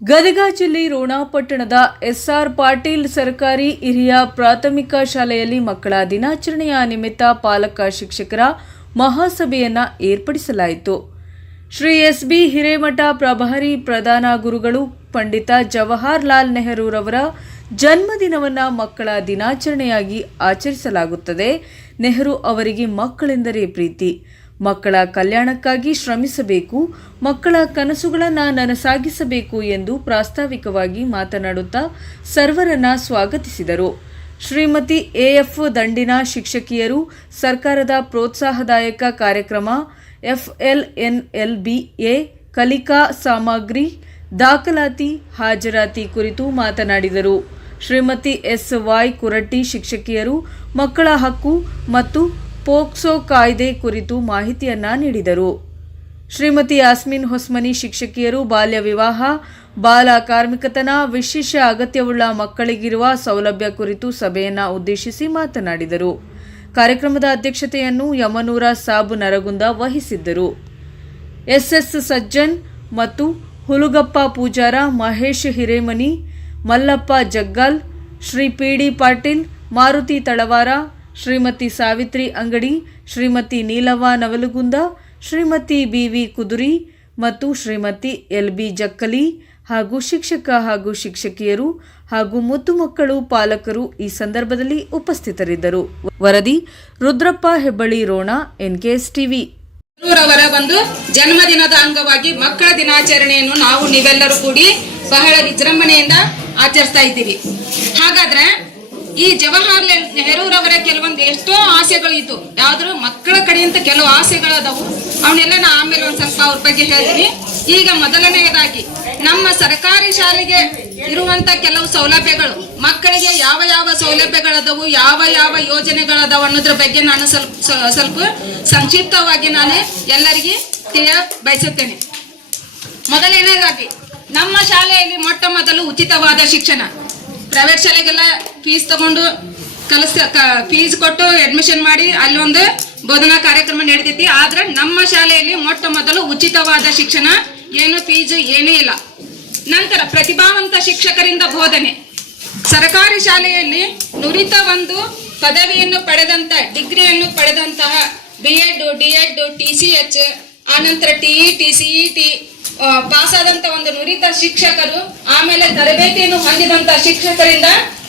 ಗದಗ ಜಿಲ್ಲೆ ರೋಣ ಪಟ್ಟಣದ ಎಸ್ಆರ್ ಪಾಟೀಲ್ ಸರ್ಕಾರಿ ಹಿರಿಯ ಪ್ರಾಥಮಿಕ ಶಾಲೆಯಲ್ಲಿ ಮಕ್ಕಳ ದಿನಾಚರಣೆಯ ನಿಮಿತ್ತ ಪಾಲಕ ಶಿಕ್ಷಕರ ಮಹಾಸಭೆಯನ್ನು ಏರ್ಪಡಿಸಲಾಯಿತು. ಶ್ರೀ ಎಸ್.ಬಿ. ಹಿರೇಮಠ ಪ್ರಭಾರಿ ಪ್ರಧಾನ ಗುರುಗಳು ಪಂಡಿತ ಜವಾಹರಲಾಲ್ ನೆಹರೂರವರ ಜನ್ಮದಿನವನ್ನು ಮಕ್ಕಳ ದಿನಾಚರಣೆಯಾಗಿ ಆಚರಿಸಲಾಗುತ್ತದೆ. ನೆಹರು ಅವರಿಗೆ ಮಕ್ಕಳೆಂದರೆ ಪ್ರೀತಿ. ಮಕ್ಕಳ ಕಲ್ಯಾಣಕ್ಕಾಗಿ ಶ್ರಮಿಸಬೇಕು, ಮಕ್ಕಳ ಕನಸುಗಳನ್ನು ನನಸಾಗಿಸಬೇಕು ಎಂದು ಪ್ರಾಸ್ತಾವಿಕವಾಗಿ ಮಾತನಾಡುತ್ತಾ ಸರ್ವರನ್ನ ಸ್ವಾಗತಿಸಿದರು. ಶ್ರೀಮತಿ ಎ.ಎಫ್. ದಂಡಿನ ಶಿಕ್ಷಕಿಯರು ಸರ್ಕಾರದ ಪ್ರೋತ್ಸಾಹದಾಯಕ ಕಾರ್ಯಕ್ರಮ FLNLBA ಕಲಿಕಾ ಸಾಮಗ್ರಿ ದಾಖಲಾತಿ ಹಾಜರಾತಿ ಕುರಿತು ಮಾತನಾಡಿದರು. ಶ್ರೀಮತಿ S.Y. ಕುರಟ್ಟಿ ಶಿಕ್ಷಕಿಯರು ಮಕ್ಕಳ ಹಕ್ಕು ಮತ್ತು ಪೋಕ್ಸೋ ಕಾಯ್ದೆ ಕುರಿತು ಮಾಹಿತಿಯನ್ನ ನೀಡಿದರು. ಶ್ರೀಮತಿ ಯಾಸ್ಮಿನ್ ಹೊಸ್ಮನಿ ಶಿಕ್ಷಕಿಯರು ಬಾಲ್ಯ ವಿವಾಹ, ಬಾಲ ಕಾರ್ಮಿಕತನ, ವಿಶೇಷ ಅಗತ್ಯವುಳ್ಳ ಮಕ್ಕಳಿಗಿರುವ ಸೌಲಭ್ಯ ಕುರಿತು ಸಭೆಯನ್ನು ಉದ್ದೇಶಿಸಿ ಮಾತನಾಡಿದರು. ಕಾರ್ಯಕ್ರಮದ ಅಧ್ಯಕ್ಷತೆಯನ್ನು ಯಮನೂರ ಸಾಬ್ ನರಗುಂದ ವಹಿಸಿದ್ದರು. SS ಸಜ್ಜನ್ ಮತ್ತು ಹುಲುಗಪ್ಪ ಪೂಜಾರ, ಮಹೇಶ್ ಹಿರೇಮನಿ, ಮಲ್ಲಪ್ಪ ಜಗ್ಗಾಲ್, ಶ್ರೀ PD ಪಾಟೀಲ್, ಮಾರುತಿ ತಳವಾರ, ಶ್ರೀಮತಿ ಸಾವಿತ್ರಿ ಅಂಗಡಿ, ಶ್ರೀಮತಿ ನೀಲವ್ವ ನವಲಗುಂದ, ಶ್ರೀಮತಿ BV ಕುದುರಿ ಮತ್ತು ಶ್ರೀಮತಿ LB ಜಕ್ಕಲಿ ಹಾಗೂ ಶಿಕ್ಷಕ ಹಾಗೂ ಶಿಕ್ಷಕಿಯರು ಹಾಗೂ ಮುದ್ದು ಮಕ್ಕಳು ಪಾಲಕರು ಈ ಸಂದರ್ಭದಲ್ಲಿ ಉಪಸ್ಥಿತರಿದ್ದರು. ವರದಿ ರುದ್ರಪ್ಪ ಹೆಬ್ಬಳ್ಳಿ, ರೋಣ, NKS TV. ಅವರ ಒಂದು ಜನ್ಮದಿನದ ಅಂಗವಾಗಿ ಮಕ್ಕಳ ದಿನಾಚರಣೆಯನ್ನು ನಾವು ನೀವೆಲ್ಲರೂ ಕೂಡಿ ಬಹಳ ವಿಜೃಂಭಣೆಯಿಂದ ಆಚರಿಸ್ತಾ ಇದ್ದೀವಿ. ಹಾಗಾದ್ರೆ ಈ ಜವಾಹರಲಾಲ್ ನೆಹರೂರವರ ಕೆಲವೊಂದು ಎಷ್ಟೋ ಆಸೆಗಳು ಇತ್ತು. ಯಾವ್ದು ಮಕ್ಕಳ ಕಡೆಯಿಂದ ಕೆಲವು ಆಸೆಗಳು ಅದಾವು. ಅವನ್ನೆಲ್ಲ ನಾ ಆಮೇಲೆ ಒಂದ್ ಸ್ವಲ್ಪ ಅವ್ರ ಬಗ್ಗೆ ಹೇಳ್ತೀನಿ. ಈಗ ಮೊದಲನೆಯದಾಗಿ ನಮ್ಮ ಸರ್ಕಾರಿ ಶಾಲೆಗೆ ಇರುವಂತ ಕೆಲವು ಸೌಲಭ್ಯಗಳು, ಮಕ್ಕಳಿಗೆ ಯಾವ ಯಾವ ಸೌಲಭ್ಯಗಳದವು, ಯಾವ ಯಾವ ಯೋಜನೆಗಳದಾವ ಅನ್ನೋದ್ರ ಬಗ್ಗೆ ನಾನು ಸ್ವಲ್ಪ ಸಂಕ್ಷಿಪ್ತವಾಗಿ ನಾನು ಎಲ್ಲರಿಗೆ ತಿಳಿಯ ಬಯಸುತ್ತೇನೆ. ಮೊದಲನೇದಾಗಿ ನಮ್ಮ ಶಾಲೆಯಲ್ಲಿ ಮೊಟ್ಟ ಮೊದಲು ಉಚಿತವಾದ ಶಿಕ್ಷಣ. ಪ್ರೈವೇಟ್ ಶಾಲೆಗೆಲ್ಲ ಫೀಸ್ ತಗೊಂಡು ಫೀಸ್ ಕೊಟ್ಟು ಅಡ್ಮಿಷನ್ ಮಾಡಿ ಅಲ್ಲಿ ಒಂದು ಬೋಧನಾ ಕಾರ್ಯಕ್ರಮ ನಡೆದೈತಿ. ಆದ್ರೆ ನಮ್ಮ ಶಾಲೆಯಲ್ಲಿ ಮೊಟ್ಟ ಮೊದಲು ಉಚಿತವಾದ ಶಿಕ್ಷಣ, ಏನು ಫೀಸ್ ಏನೂ ಇಲ್ಲ. ನಂತರ ಪ್ರತಿಭಾವಂತ ಶಿಕ್ಷಕರಿಂದ ಬೋಧನೆ. ಸರ್ಕಾರಿ ಶಾಲೆಯಲ್ಲಿ ನುರಿತ ಒಂದು ಪದವಿಯನ್ನು ಪಡೆದಂತ, ಡಿಗ್ರಿಯನ್ನು ಪಡೆದಂತಹ B.Ed, D.Ed, TCH, ಆನಂತರ TET, CET ಪಾಸ್ ಆದಂತ ಒಂದು ನುರಿತ ಶಿಕ್ಷಕರು, ಆಮೇಲೆ ತರಬೇತಿಯನ್ನು ಹೊಂದಿದಂತ ಶಿಕ್ಷಕರಿಂದ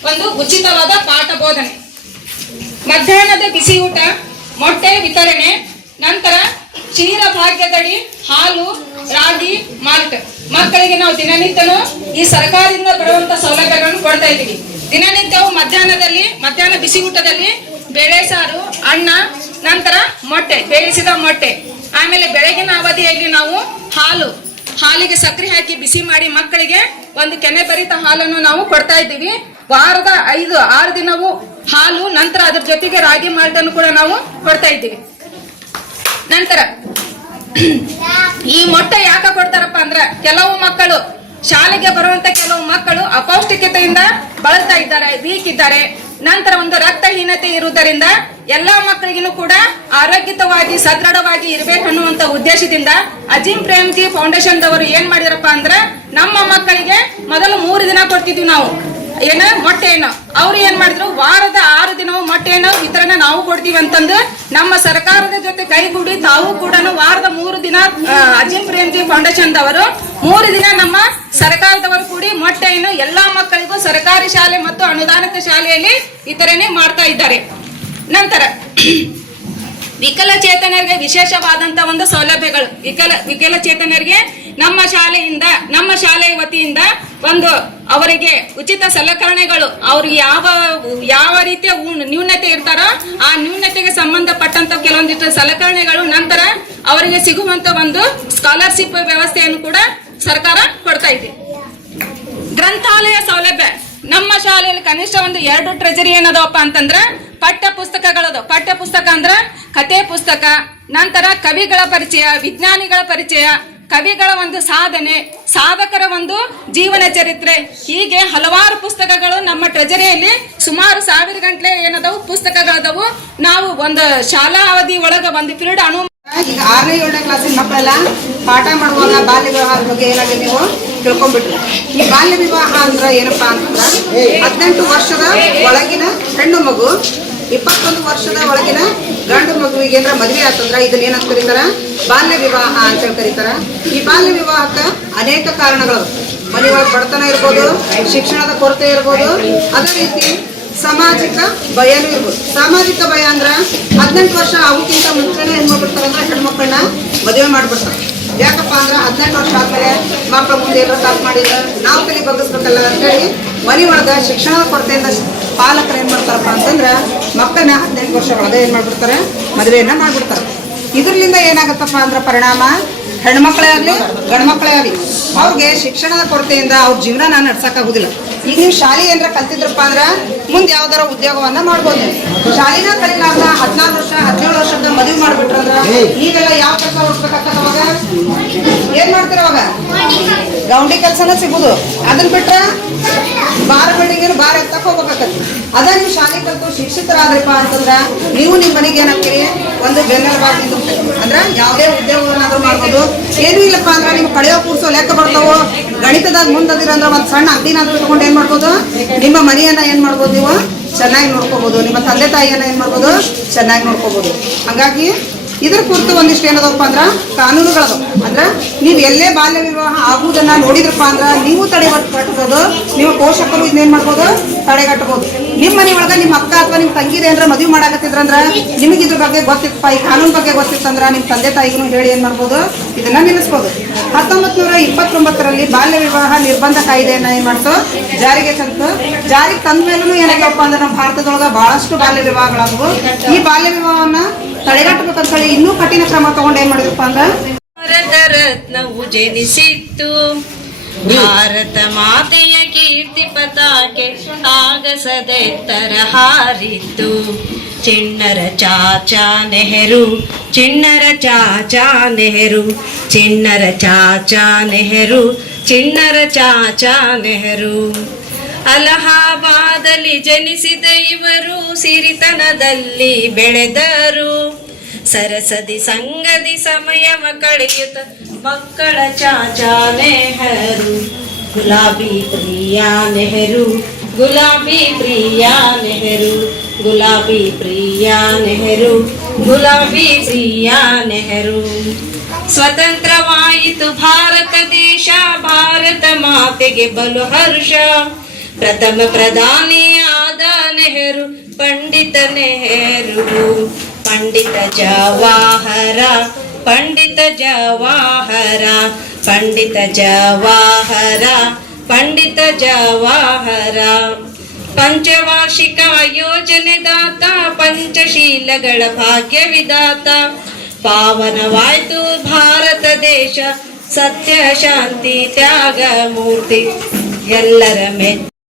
ಒಂದು ಉಚಿತವಾದ ಪಾಠ ಬೋಧನೆ. ಮಧ್ಯಾಹ್ನದ ಬಿಸಿ ಊಟ, ಮೊಟ್ಟೆ ವಿತರಣೆ, ನಂತರ ಕ್ಷೀರ ಭಾಗ್ಯದಡಿ ಹಾಲು, ರಾಗಿ, ಮಾಲ್ಟ್. ಮಕ್ಕಳಿಗೆ ನಾವು ದಿನನಿತ್ಯನೂ ಈ ಸರ್ಕಾರದಿಂದ ಬರುವಂತ ಸೌಲಭ್ಯಗಳನ್ನು ಕೊಡ್ತಾ ಇದ್ದೀವಿ. ದಿನನಿತ್ಯವೂ ಮಧ್ಯಾಹ್ನ ಬಿಸಿ ಊಟದಲ್ಲಿ ಬೇಳೆ ಸಾರು, ಅನ್ನ, ನಂತರ ಮೊಟ್ಟೆ, ಬೇಯಿಸಿದ ಮೊಟ್ಟೆ. ಆಮೇಲೆ ಬೆಳಗಿನ ಅವಧಿಯಲ್ಲಿ ನಾವು ಹಾಲಿಗೆ ಸಕ್ಕರೆ ಹಾಕಿ ಬಿಸಿ ಮಾಡಿ ಮಕ್ಕಳಿಗೆ ಒಂದು ಕೆನೆ ಭರಿತ ಹಾಲನ್ನು ನಾವು ಕೊಡ್ತಾ ಇದ್ದೀವಿ. ವಾರದ 5-6 ದಿನವೂ ಹಾಲು, ನಂತರ ಅದ್ರ ಜೊತೆಗೆ ರಾಗಿ ಮಾಲ್ಟ್ ಅನ್ನು ಕೂಡ ನಾವು ಕೊಡ್ತಾ ಇದ್ದೀವಿ. ನಂತರ ಈ ಮೊಟ್ಟೆ ಯಾಕೆ ಕೊಡ್ತಾರಪ್ಪ ಅಂದ್ರ, ಕೆಲವು ಮಕ್ಕಳು ಶಾಲೆಗೆ ಬರುವಂತ ಕೆಲವು ಮಕ್ಕಳು ಅಪೌಷ್ಟಿಕತೆಯಿಂದ ಬಳಲ್ತಾ ಇದ್ದಾರೆ, ವೀಕ್ ಇದ್ದಾರೆ. ನಂತರ ಒಂದು ರಕ್ತಹೀನತೆ ಇರುವುದರಿಂದ ಎಲ್ಲಾ ಮಕ್ಕಳಿಗೂ ಕೂಡ ಆರೋಗ್ಯವಾಗಿ ಸದೃಢವಾಗಿ ಇರಬೇಕನ್ನುವಂತ ಉದ್ದೇಶದಿಂದ ಅಜೀಂ ಪ್ರೇಮ್ಜಿ ಫೌಂಡೇಶನ್ ದವರು ಏನ್ ಮಾಡಿದ್ರಪ್ಪ ಅಂದ್ರ, ನಮ್ಮ ಮಕ್ಕಳಿಗೆ ಮೊದಲು 3 ದಿನ ಕೊಡ್ತಿದ್ವಿ ನಾವು ಮೊಟ್ಟೆಯನ್ನು. ಅವ್ರು ಏನ್ ಮಾಡಿದ್ರು, ವಾರದ 6 ದಿನವೂ ಮೊಟ್ಟೆಯನ್ನು ವಿತರಣೆ ನಾವು ಕೊಡ್ತೀವಿ ಅಂತಂದು ನಮ್ಮ ಸರ್ಕಾರದ ಜೊತೆ ಕೈಗೂಡಿ ತಾವು ಕೂಡ ವಾರದ 3 ದಿನ ಅಜೀಂ ಪ್ರೇಮ್ಜಿ ಫೌಂಡೇಶನ್ ದವರು 3 ದಿನ ನಮ್ಮ ಸರ್ಕಾರದವರು ಕೂಡಿ ಮೊಟ್ಟೆಯನ್ನು ಎಲ್ಲಾ ಮಕ್ಕಳಿಗೂ ಸರ್ಕಾರಿ ಶಾಲೆ ಮತ್ತು ಅನುದಾನಿತ ಶಾಲೆಯಲ್ಲಿ ವಿತರಣೆ ಮಾಡ್ತಾ ಇದ್ದಾರೆ. ನಂತರ ವಿಕಲಚೇತನರಿಗೆ ವಿಶೇಷವಾದಂತ ಒಂದು ಸೌಲಭ್ಯಗಳು. ವಿಕಲಚೇತನರಿಗೆ ನಮ್ಮ ಶಾಲೆಯ ವತಿಯಿಂದ ಒಂದು ಅವರಿಗೆ ಉಚಿತ ಸಲಕರಣೆಗಳು, ಅವ್ರಿಗೆ ಯಾವ ರೀತಿಯ ನ್ಯೂನತೆ ಇರ್ತಾರೋ ಆ ನ್ಯೂನತೆಗೆ ಸಂಬಂಧಪಟ್ಟಂತ ಕೆಲವೊಂದಿಷ್ಟು ಸಲಕರಣೆಗಳು, ನಂತರ ಅವರಿಗೆ ಸಿಗುವಂತ ಒಂದು ಸ್ಕಾಲರ್ಶಿಪ್ ವ್ಯವಸ್ಥೆಯನ್ನು ಕೂಡ ಸರ್ಕಾರ ಕೊಡ್ತಾ ಇದೆ. ಗ್ರಂಥಾಲಯ ಸೌಲಭ್ಯ. ನಮ್ಮ ಶಾಲೆಯಲ್ಲಿ ಕನಿಷ್ಠ ಒಂದು 2 ಟ್ರೆಜರಿ ಏನದವಪ್ಪ ಅಂತಂದ್ರ ಪಠ್ಯ ಪುಸ್ತಕಗಳದು. ಪಠ್ಯ ಪುಸ್ತಕ ಅಂದ್ರ ಕಥೆ ಪುಸ್ತಕ, ನಂತರ ಕವಿಗಳ ಪರಿಚಯ, ವಿಜ್ಞಾನಿಗಳ ಪರಿಚಯ, ಕವಿಗಳ ಒಂದು ಸಾಧನೆ, ಸಾಧಕರ ಒಂದು ಜೀವನ ಚರಿತ್ರೆ, ಹೀಗೆ ಹಲವಾರು ಪುಸ್ತಕಗಳು ನಮ್ಮ ಟ್ರೆಜರಿಯಲ್ಲಿ ಸುಮಾರು 1000 ಗಂಟಲೆ ಏನದವು ಪುಸ್ತಕಗಳದವು. ನಾವು ಒಂದು ಶಾಲಾ ಅವಧಿ ಒಳಗ ಒಂದು ಪೀರಿಯಡ್ ಈಗ 6ನೇ 7ನೇ ಕ್ಲಾಸಿನ ಮಕ್ಕಳೆಲ್ಲ ಪಾಠ ಮಾಡುವಾಗ ಬಾಲ್ಯ ವಿವಾಹದ ಬಗ್ಗೆ ಏನಾಗಿದೆ ನೀವು ತಿಳ್ಕೊಂಡ್ಬಿಟ್ರಿ. ಈ ಬಾಲ್ಯ ವಿವಾಹ ಅಂದ್ರೆ ಏನಪ್ಪಾ ಅಂತಂದ್ರ 18 ವರ್ಷದ ಒಳಗಿನ ಹೆಣ್ಣು ಮಗು 21 ವರ್ಷದ ಒಳಗಿನ ಗಂಡು ಮಗುವಿಗೆ ಏನಾರ ಮದುವೆ ಆತಂದ್ರ ಇದನ್ನ ಏನಂತ ಕರೀತಾರ, ಬಾಲ್ಯ ವಿವಾಹ ಅಂತ ಕರೀತಾರ. ಈ ಬಾಲ್ಯ ವಿವಾಹಕ್ಕೆ ಅನೇಕ ಕಾರಣಗಳು, ಮನೆಯೊಳಗೆ ಬಡತನ ಇರ್ಬೋದು, ಶಿಕ್ಷಣದ ಕೊರತೆ ಇರ್ಬೋದು, ಅದೇ ರೀತಿ ಸಾಮಾಜಿಕ ಭಯನೂ ಇರ್ಬೋದು. ಸಾಮಾಜಿಕ ಭಯ ಅಂದ್ರ 18 ವರ್ಷ ಅವಕ್ಕಿಂತ ಮುಂಚೆನೇ ಏನ್ ಮಾಡ್ಬಿಡ್ತಾರ ಅಂದ್ರೆ ಹೆಣ್ಮಕ್ಳನ್ನ ಮದುವೆ ಮಾಡ್ಬಿಡ್ತಾರೆ. ಯಾಕಪ್ಪ ಅಂದ್ರ 18 ವರ್ಷ ಆದ್ಮೇಲೆ ಮಕ್ಕಳ ಮುಂದೆ ಏನೋ ತಪ್ಪು ಮಾಡಿದ್ರೆ ನಾವು ತಲೆ ಬಗ್ಗಿಸ್ಬೇಕಲ್ಲ ಅಂತೇಳಿ ಮನೆ ಒಳಗ ಶಿಕ್ಷಣದ ಕೊರತೆಯಿಂದ ಪಾಲಕರು ಏನ್ ಮಾಡ್ತಾರಪ್ಪ ಅಂತಂದ್ರ ಮಕ್ಕಳನ್ನ 18 ವರ್ಷ ಒಳಗೆ ಏನ್ ಮಾಡ್ಬಿಡ್ತಾರೆ, ಮದುವೆಯನ್ನ ಮಾಡ್ಬಿಡ್ತಾರೆ. ಇದರಿಂದ ಏನಾಗತ್ತಪ್ಪ ಅಂದ್ರ ಪರಿಣಾಮ, ಹೆಣ್ಮಕ್ಳೇ ಆಗ್ಲಿ ಗಂಡ್ಮಕ್ಳೇ ಆಗ್ಲಿ ಅವ್ರಿಗೆ ಶಿಕ್ಷಣದ ಕೊರತೆಯಿಂದ ಅವ್ರ ಜೀವನ ನಡ್ಸಕ್ಕಾಗುದಿಲ್ಲ. ಈಗ ನೀವು ಶಾಲೆ ಏನಾರ ಕಲ್ತಿದ್ರಪ್ಪ ಅಂದ್ರ ಮುಂದೆ ಯಾವ್ದಾರ ಉದ್ಯೋಗವನ್ನ ಮಾಡ್ಬೋದು. ಶಾಲಿನ ಕಲಿಲಾರ್ದ 16 ವರ್ಷ 17 ವರ್ಷದ ಮದುವೆ ಮಾಡ್ಬಿಟ್ರಂದ್ರ ನೀವೆಲ್ಲ ಯಾವ ಕೆಲಸ ಹುಡ್ಸ್ಬೇಕಾಗ್ತದ? ಅವಾಗ ಏನ್ ಮಾಡ್ತೀರ? ಅವಾಗ ಗೌಂಡಿ ಕೆಲಸನ ಸಿಗುದು. ಅದನ್ನ ಬಿಟ್ರ ಬಾರ್ ಬಿಲ್ಡಿಂಗ್ ಬಾರ್ ಎತ್ತಕ್ ಹೋಗ್ಬೇಕಾಗತ್ತೆ. ಅದ ನೀವು ಶಾಲೆ ಕಲ್ತು ಶಿಕ್ಷಿತರಾದ್ರಪ್ಪ ಅಂತಂದ್ರ ನೀವು ನಿಮ್ಮ ಮನೆಗೆ ಏನಾಗ್ತೀರಿ, ಒಂದು ಬೆನ್ನೆಲುಬಾಗಿ ನಿಂತ್ಕೊಳ್ತೀರಿ. ಅಂದ್ರ ಯಾವುದೇ ಉದ್ಯೋಗವನ್ನಾದ್ರೂ ಮಾಡ್ಬೋದು. ಏನು ಇಲ್ಲಪ್ಪ ಅಂದ್ರ ನಿಮ್ಗೆ ಪಡೆಯೋ ಕೂರ್ಸೋ ಲೆಕ್ಕ ಬರ್ತಾವು. ಗಣಿತದಾಗ ಮುಂದದಿರ ಅಂದ್ರೆ ಒಂದ್ ಸಣ್ಣ ಅಂಗಡಿನಾದ್ರೂ ಇಟ್ಕೊಂಡು ಏನ್ ಮಾಡ್ಬೋದು, ನಿಮ್ಮ ಮನೆಯನ್ನ ಏನ್ ಮಾಡ್ಬೋದು, ನೀವು ಚೆನ್ನಾಗಿ ನೋಡ್ಕೋಬಹುದು. ನಿಮ್ಮ ತಂದೆ ತಾಯಿಯನ್ನ ಏನ್ ಮಾಡ್ಬೋದು, ಚೆನ್ನಾಗಿ ನೋಡ್ಕೋಬಹುದು. ಹಾಗಾಗಿ ಇದ್ರ ಕುರಿತು ಒಂದಿಷ್ಟು ಏನದಪ್ಪ ಅಂದ್ರ ಕಾನೂನುಗಳದು. ಅಂದ್ರ ನೀವು ಎಲ್ಲೇ ಬಾಲ್ಯ ವಿವಾಹ ಆಗುವುದನ್ನ ನೋಡಿದ್ರಪ್ಪ ಅಂದ್ರ ನೀವು ತಡೆಗಟ್ಟಬಹುದು, ನಿಮ್ಮ ಪೋಷಕರು ಇದನ್ನೇನ್ ಮಾಡ್ಬೋದು, ತಡೆಗಟ್ಟಬಹುದು. ನಿಮ್ಮ ಮನೆ ಒಳಗ ನಿಮ್ಮ ಅಕ್ಕ ಅಥವಾ ನಿಮ್ಮ ತಂಗಿದೆ ಅಂದ್ರೆ ಮದುವೆ ಮಾಡಾಕತ್ತಿದ್ರಂದ್ರ ನಿಮಗೆ ಇದ್ರ ಬಗ್ಗೆ ಗೊತ್ತಿತ್ತಪ್ಪ, ಈ ಕಾನೂನು ಬಗ್ಗೆ ಗೊತ್ತಿತ್ತಂದ್ರ ನಿಮ್ಮ ತಂದೆ ತಾಯಿಗೂ ಹೇಳಿ ಏನ್ ಮಾಡ್ಬೋದು, ಇದನ್ನ ನಿಲ್ಲಿಸ್ಬೋದು. 1929ರಲ್ಲಿ ಬಾಲ್ಯ ವಿವಾಹ ನಿರ್ಬಂಧ ಕಾಯ್ದೆಯನ್ನ ಏನ್ ಮಾಡ್ತು, ಜಾರಿಗೆ ತಂತು. ಜಾರಿಗೆ ತಂದ ಮೇಲೂ ಏನಾಗಪ್ಪ ಅಂದ್ರೆ ನಮ್ಮ ಭಾರತದೊಳಗ ಬಹಳಷ್ಟು ಬಾಲ್ಯ ವಿವಾಹಗಳಾದವು. ಈ ಬಾಲ್ಯ ವಿವಾಹವನ್ನ ತಡೆಗಟ್ಟಬೇಕಂತ ಹೇಳಿ ಇನ್ನೂ ಕಠಿಣ ಕ್ರಮ ತಗೊಂಡು ಏನ್ ಮಾಡಿದ್ರಪ್ಪ ಅಂದ್ರ ಭಾರತ ರತ್ನವು ಜನಿಸಿತ್ತು, ಭಾರತ ಮಾತೆಯ ಕೀರ್ತಿ ಪತಾಕೆ ಆಗಸದೆತ್ತರ ಹಾರಿತ್ತು. ಚಿಣ್ಣರ ಚಾಚಾ ನೆಹರು, ಚಿಣ್ಣರ ಚಾಚಾ ನೆಹರು, ಚಿಣ್ಣರ ಚಾಚಾ ನೆಹರು, ಚಿಣ್ಣರ ಚಾಚಾ ನೆಹರು. ಅಲಹಾಬಾದಲ್ಲಿ ಜನಿಸಿದ ಇವರು ಸಿರಿತನದಲ್ಲಿ ಬೆಳೆದರು. ಸರಸದಿ ಸಂಗದಿ ಸಮಯವ ಕಳೆಯುತ್ತ ಮಕ್ಕಳ ಚಾಚಾ ನೆಹರು. ಗುಲಾಬಿ ಪ್ರಿಯಾ ನೆಹರು, ಗುಲಾಬಿ ಪ್ರಿಯಾ ನೆಹರು, ಗುಲಾಬಿ ಪ್ರಿಯಾ ನೆಹರು, ಗುಲಾಬಿ ಪ್ರಿಯಾ ನೆಹರು. ಸ್ವತಂತ್ರವಾಯಿತು ಭಾರತ ದೇಶ, ಭಾರತ ಮಾತೆಗೆ ಬಲು ಹರ್ಷ. ಪ್ರಥಮ ಪ್ರಧಾನಿಯಾದ ನೆಹರು, ಪಂಡಿತ ನೆಹರು. ಪಂಡಿತ ಜವಾಹರ, ಪಂಡಿತ ಜವಾಹರ, ಪಂಡಿತ ಜವಾಹರ, ಪಂಡಿತ ಜವಾಹರ. ಪಂಚವಾರ್ಷಿಕ ಯೋಜನೆ ದಾತ, ಪಂಚಶೀಲಗಳ ಭಾಗ್ಯ ವಿಧಾತ. ಪಾವನವಾಯ್ತು ಭಾರತ ದೇಶ, ಸತ್ಯ ಶಾಂತಿ ತ್ಯಾಗ ಮೂರ್ತಿ. ಎಲ್ಲರ ಮೆಚ್ಚ